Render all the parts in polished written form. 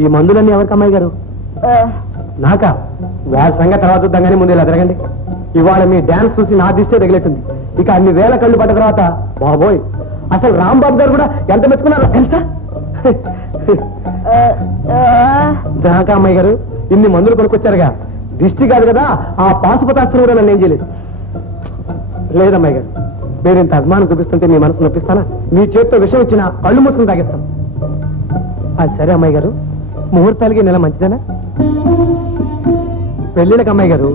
ఈ మందులన్నీ ఎవరికి అమ్మాయి గారు? నాకా? వాళ్ళ సంగతి తర్వాత చూద్దాం, ముందు ఇలా తిరగండి. ఇవాళ మీ డాన్స్ చూసి నా దిష్టే తగిలేట్టుంది. ఇక అన్ని వేల కళ్ళు పడ్డ తర్వాత బాబోయ్, అసలు రాంబాబు గారు కూడా ఎంత మెచ్చుకున్నారో తెలుసా? నాకా అమ్మాయి గారు, ఇన్ని మందులు కొనుక్కొచ్చారుగా, దిష్టి కాదు కదా, ఆ పాశుపతాస్త్రం కూడా నన్ను ఏం చేయలేదు. లేదమ్మాయి గారు, మీరు ఇంత అభిమానం చూపిస్తుంటే మీ మనసు నొప్పిస్తానా? మీ చేతితో విషయం ఇచ్చిన కళ్ళు మూసుకుని తాగిస్తాను. అది సరే అమ్మాయి గారు, ముహూర్తాలకి నెల మంచిదేనా? పెళ్ళిళ్ళకి అమ్మాయి గారు,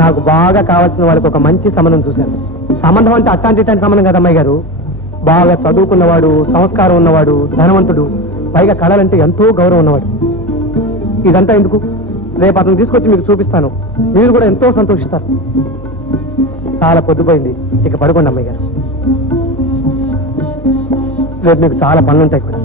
నాకు బాగా కావాల్సిన వాళ్ళకి ఒక మంచి సంబంధం చూశాను. సంబంధం అంటే అట్లాంటి సంబంధం కదా అమ్మాయి గారు, బాగా చదువుకున్నవాడు, సంస్కారం ఉన్నవాడు, ధనవంతుడు, పైగా కళలంటే ఎంతో గౌరవం ఉన్నవాడు. ఇదంతా ఎందుకు, రేపు అతను తీసుకొచ్చి మీకు చూపిస్తాను, మీరు కూడా ఎంతో సంతోషిస్తారు. చాలా పొద్దుపోయింది, ఇక పడుకోండి అమ్మాయి గారు. రేపు మీకు చాలా పనులు ఉంటాయి కూడా.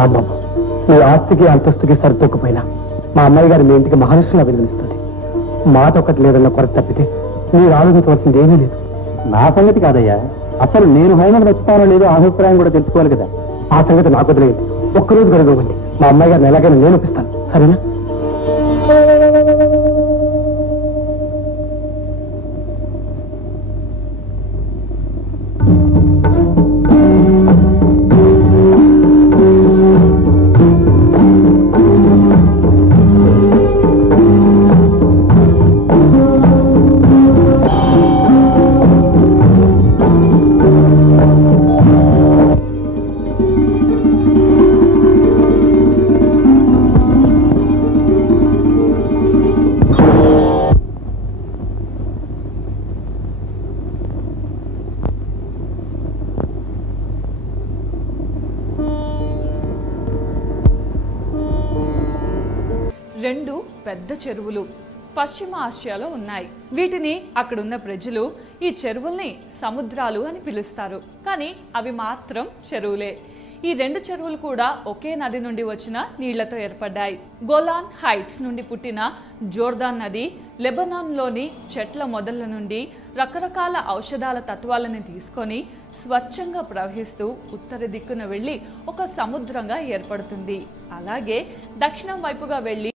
రాంబాబు, మీ ఆస్తికి అంతస్తుకి సరితూకపోయినా మా అమ్మాయి గారు మీ ఇంటికి మహర్షిలా విలువనిస్తుంది. మాట ఒకటి లేదన్న కొరత తప్పితే మీరు ఆలోచించవలసింది ఏమీ లేదు. నా సంగతి కాదయ్యా, అసలు నేను హైమను వచ్చుతానో లేదో అభిప్రాయం కూడా తెలుసుకోవాలి కదా. ఆ సంగతి నాకు వదిలేయండి, ఒక్కరోజు గడవండి. మా అమ్మాయి గారిని ఎలాగైనా నేను ఒప్పిస్తాను, సరేనా? రెండు పెద్ద చెరువులు పశ్చిమ ఆసియాలో ఉన్నాయి. వీటిని అక్కడున్న ప్రజలు ఈ చెరువుల్ని సముద్రాలు అని పిలుస్తారు. కానీ అవి మాత్రం చెరువులే. ఈ రెండు చెరువులు కూడా ఒకే నది నుండి వచ్చిన నీళ్లతో ఏర్పడ్డాయి. గోలాన్ హైట్స్ నుండి పుట్టిన జోర్దాన్ నది లెబనాన్లోని చెట్ల మొదళ్ల నుండి రకరకాల ఔషధాల తత్వాలను తీసుకొని స్వచ్ఛంగా ప్రవహిస్తూ ఉత్తర దిక్కున వెళ్లి ఒక సముద్రంగా ఏర్పడుతుంది. అలాగే దక్షిణం వైపుగా వెళ్లి